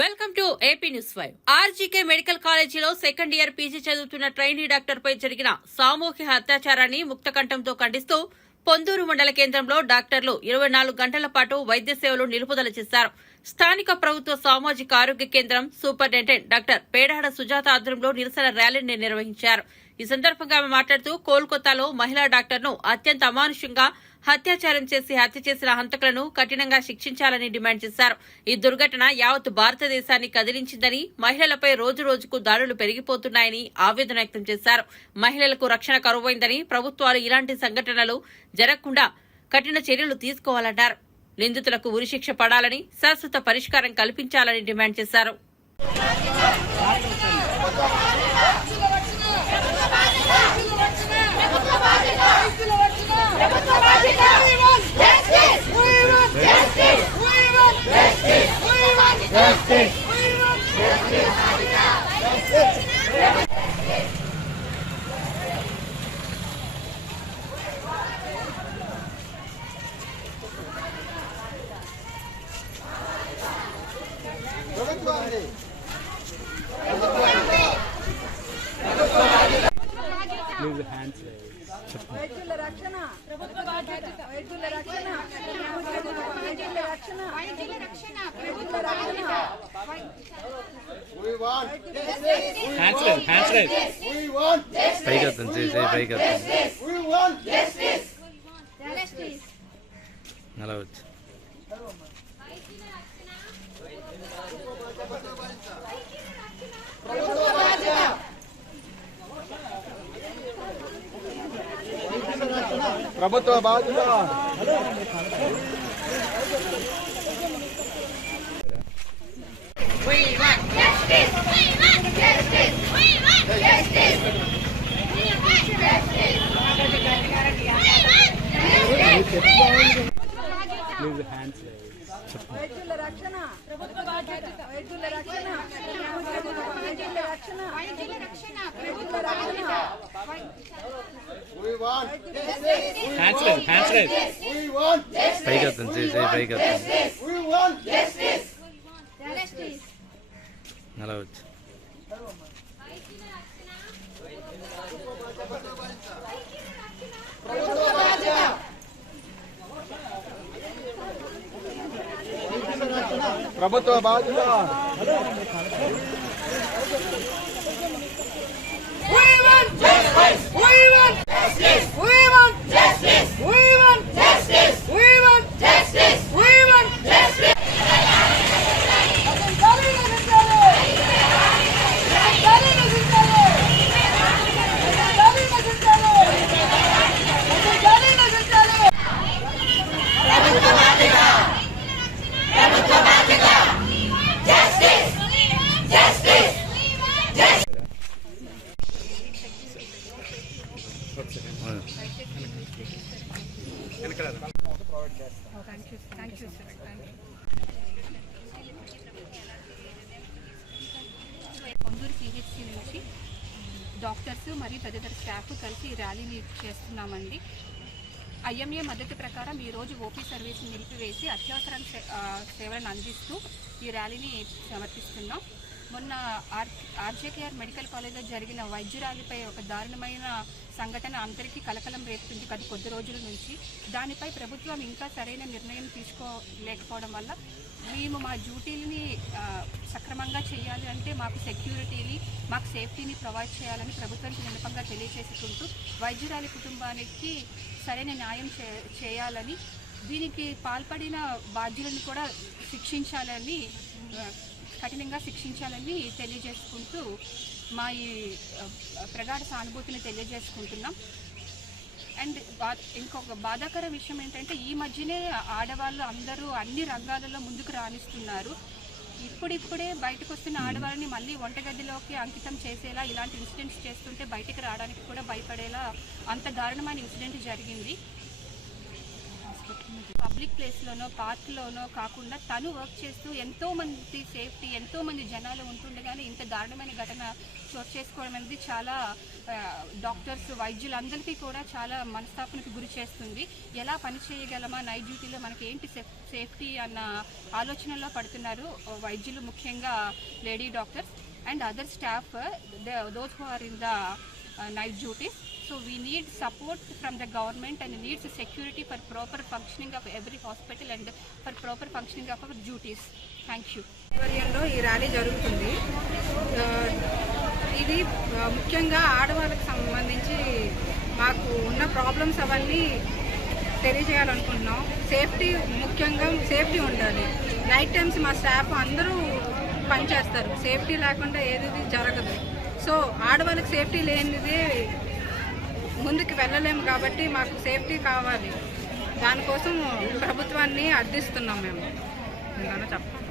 Welcome to AP news 5. RGK medical కాలేజీలో second year PG చదువుతున్న trainee doctor పై జరిగిన సామూహిక అత్యాచారాన్ని ముక్తకంఠంతో ఖండిస్తూ పొందూరు మండల కేంద్రంలో డాక్టర్లు 24 గంటల పాటు వైద్య సేవలు నిలుపుదల చేశారు. స్థానిక ప్రభుత్వ సామాజిక ఆరోగ్య కేంద్రం సూపరింటెండెంట్ డాక్టర్ పేడాడ సుజాత ఆధ్వర్యంలో నిరసన ర్యాలీని నిర్వహించారు. ఈ సందర్భంగా ఆమె మాట్లాడుతూ కోల్కతాలో మహిళా డాక్టర్ను అత్యంత అమానుషంగా అత్యాచారం చేసి హత్య చేసిన హంతకులను కఠినంగా శిక్షించాలని డిమాండ్ చేశారు. ఈ దుర్ఘటన యావత్ భారతదేశాన్ని కదిలించిందని, మహిళలపై రోజురోజుకు దాడులు పెరిగిపోతున్నాయని ఆవేదన వ్యక్తం చేశారు. మహిళలకు రక్షణ కరువైందని, ప్రభుత్వాలు ఇలాంటి సంఘటనలు జరగకుండా కఠిన చర్యలు తీసుకోవాలన్నారు. నిందితులకు ఉరిశిక్ష పడాలని, శాశ్వత పరిష్కారం కల్పించాలని డిమాండ్ చేశారు. వైద్యుల రక్షణ ప్రభుత్వ బాధ్యత. వైద్యుల రక్షణ వైద్యుల రక్షణ వైద్యుల రక్షణ ప్రభుత్వ రక్షణ. We want justice. We want justice. పైకత్తం చేసే పైకత్తం. We want justice. Justice. అలా వచ్చి ప్రభుత్వ బాధ్యత. ప్రభుత్వ బాధ్యత. We want justice. We want justice. We want justice. We want justice. వైద్యుల రక్షణ ప్రభుత్వ బాధ్యత. వైద్యుల రక్షణ వైద్యుల రక్షణ వైద్యుల రక్షణ ప్రభుత్వ రక్షణ. We want పైకత్తం చేసే పైకత్తం. We want justice. Justice. అలా వచ్చి ప్రభుత్వ బాధ్యత. ప్రభుత్వ బాధ్యత. We want justice. We want justice. We want justice. We want justice. We want justice. We want justice. Ponduru PHC నుంచి డాక్టర్స్ మరియు తదితర స్టాఫ్ కలిసి ఈ ర్యాలీని చేస్తున్నామండి. ఐఎంఏ మద్దతు ప్రకారం ఈరోజు ఓపీ సర్వీస్ని నిలిపివేసి అత్యవసర సేవలను అందిస్తూ ఈ ర్యాలీని సమర్పిస్తున్నాం. మొన్న ఆర్జేకేఆర్ మెడికల్ కాలేజ్లో జరిగిన వైద్యురాలిపై ఒక దారుణమైన సంఘటన అందరికీ కలకలం రేపుతుంది గత కొద్ది రోజుల నుంచి. దానిపై ప్రభుత్వం ఇంకా సరైన నిర్ణయం తీసుకోలేకపోవడం వల్ల మేము మా డ్యూటీలని సక్రమంగా చేయాలి అంటే మాకు సెక్యూరిటీని, మాకు సేఫ్టీని ప్రొవైడ్ చేయాలని ప్రభుత్వానికి విన్నపంగా తెలియజేసుకుంటూ వైద్యురాలి కుటుంబానికి సరైన న్యాయం చేయాలని, దీనికి పాల్పడిన బాధ్యులను కూడా శిక్షించాలని, కఠినంగా శిక్షించాలని తెలియజేసుకుంటూ మా ఈ ప్రగాఢ సానుభూతిని తెలియజేసుకుంటున్నాం. అండ్ ఇంకొక బాధాకర విషయం ఏంటంటే ఈ మధ్యనే ఆడవాళ్ళు అందరూ అన్ని రంగాలలో ముందుకు రాణిస్తున్నారు. ఇప్పుడిప్పుడే బయటకు వస్తున్న ఆడవాళ్ళని మళ్ళీ వంటగదిలోకి అంకితం చేసేలా ఇలాంటి ఇన్సిడెంట్స్ చేస్తుంటే బయటికి రావడానికి కూడా భయపడేలా అంత దారుణమైన ఇన్సిడెంట్ జరిగింది. పబ్లిక్ ప్లేస్లోనో పార్క్లోనో కాకుండా తను వర్క్ చేస్తూ ఎంతో మంది సేఫ్టీ, ఎంతో మంది జనాలు ఉంటుండగానే ఇంత దారుణమైన ఘటన చోటు చేసుకోవడం అనేది చాలా డాక్టర్స్, వైద్యులందరికీ కూడా చాలా మనస్తాపనకు గురి చేస్తుంది. ఎలా పని చేయగలమా, నైట్ డ్యూటీలో మనకి ఏంటి సేఫ్టీ అన్న ఆలోచనలో పడుతున్నారు వైద్యులు, ముఖ్యంగా lady doctors and other staff, those who are in the night duties. So we need support from the government and needs security for proper functioning of every hospital and for proper functioning of our duties. Thank you. ఆధ్వర్యంలో ఈ rally జరుగుతుంది. ఇది ముఖ్యంగా ఆడవాళ్ళకి సంబంధించి మాకు ఉన్న problems అవన్నీ తెలియజేయాలనుకుంటున్నాం. సేఫ్టీ, ముఖ్యంగా సేఫ్టీ ఉండాలి. నైట్ టైమ్స్ మా స్టాఫ్ అందరూ పనిచేస్తారు. సేఫ్టీ లేకుండా ఏది జరగదు. సో ఆడవాళ్ళకి సేఫ్టీ లేనిది ముందుకు వెళ్ళలేము కాబట్టి మాకు సేఫ్టీ కావాలి. దానికోసం ప్రభుత్వాన్ని అర్థిస్తున్నాం మేము. చెప్పండి.